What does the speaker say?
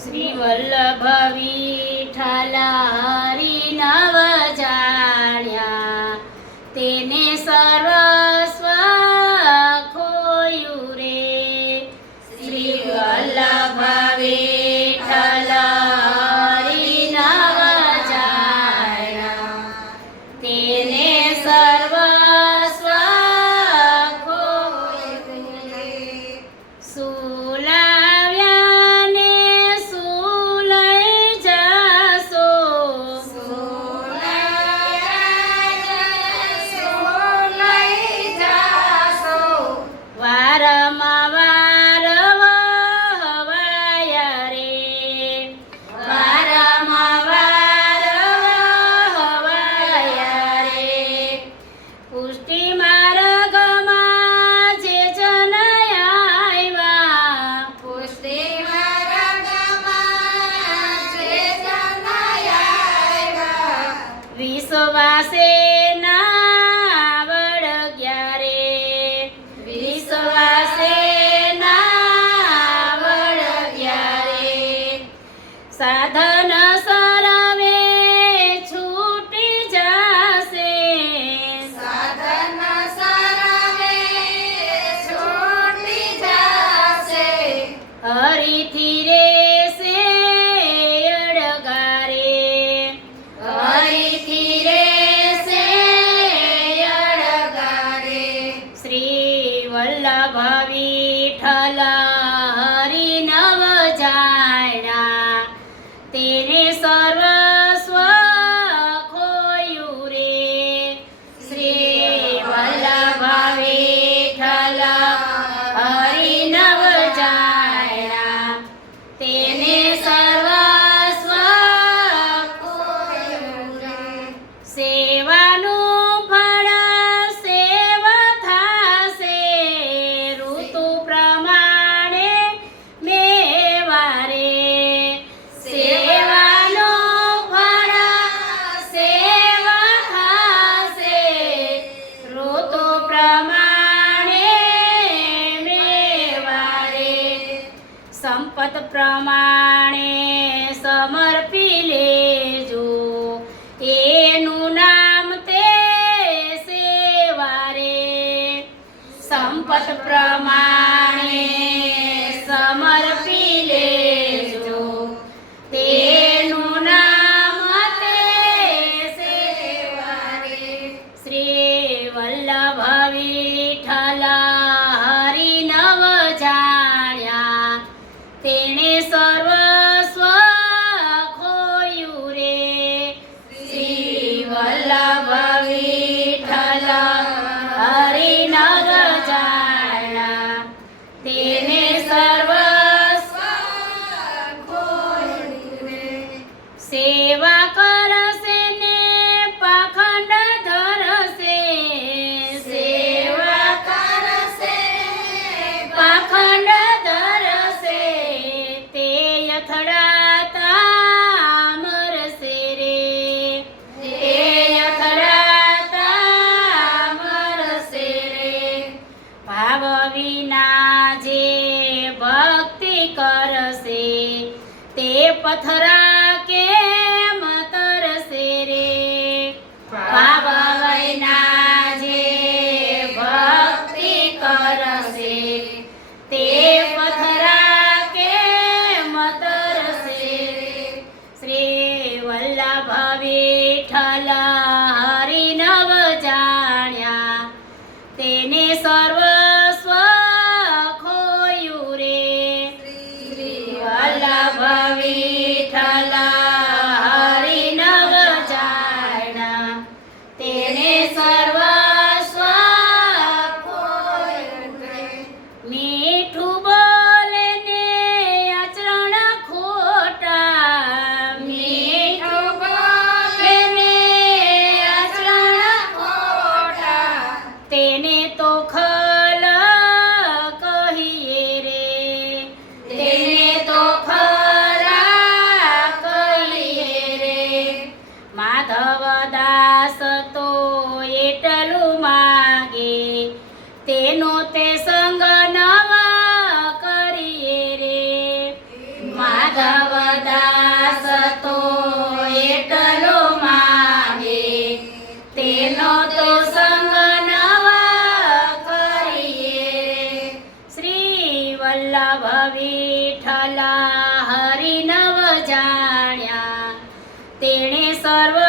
શ્રી વલ્લભ વિઠ્ઠલ હરિ નવ જાણ્યા તેને સર્વસ્વ ખોયું રે. શ્રી વલ્લભ વિઠ્ઠલ હરિ નવ જાણ્યા તેને સર્વસ્વ ખોયું રે. સુલાવ્યા ને સુલઈ જાશો, વારમાં વાર વહવાયા રે, વારમાં વાર વહવાયા રે. પુષ્ટિ માર્ગમાં જે જન આવ્યા, પુષ્ટિ માર્ગમાં જે જન આવ્યા, વિશ્વાસે ના વળગ્યા રે, વિશ્વાસે ના વળગ્યા રે. સાધન સર્વે છૂટી જશે, સાધન સર્વે છૂટી જશે, હરિથી રેશે અડગારે, હરિથી રેશે અડગારે. શ્રી વલ્લભ વિઠ્ઠલ હરિ નવ જાણ્યા તેને સર્વસ્વ ખોયું રે. શ્રી વલ્લભ વિઠ્ઠલ હરિ નવ જાણ્યા તેને સર્વસ્વ ખોયું રે. સેવાનું ફળ સેવા થાશે, ઋતુ પ્રમાણે મેવા રે. સેવાનું ફળ સેવા થાશે, ઋતુ પ્રમાણે મેવા રે. સંપત પ્રમાણે સમર્પી લેજો, એનું નામ તે સેવા રે. સંપત પ્રમાણે સમર્પી લેજો, તેનું નામ તે સેવા રે. શ્રી વલ્લભ વિઠ્ઠલ હરિ નવ જાણ્યા તેને સર્વસ્વ ખોયું રે. શ્રી વલ્લભ વિઠ્ઠલ હરિ નવ જાણ્યા તેને સર્વસ્વ ખોયું રે. સેવા કરશે ને પાખંડ ધરશે, સેવા કરશે પાખંડ ધરશે, તે યથડાતા મરશે રે, તે યથડાતા મરશે રે. ભાવ વિના જે ભક્તિ કરશે, તે પથરા કેમ તરશે રે. ભાવ વિના જે ભક્તિ કરશે, તે પથરા કેમ તરશે રે. શ્રી વલ્લભ વિઠ્ઠલ હરિ નવ જાણ્યા તેને સર્વસ્વ ખોયું રે. શ્રી વલ્લભ વિઠ્ઠલ હરિ નવ જાણ્યા તેને સર્વસ્વ ખોયું રે. મીઠું તેણે સર્વ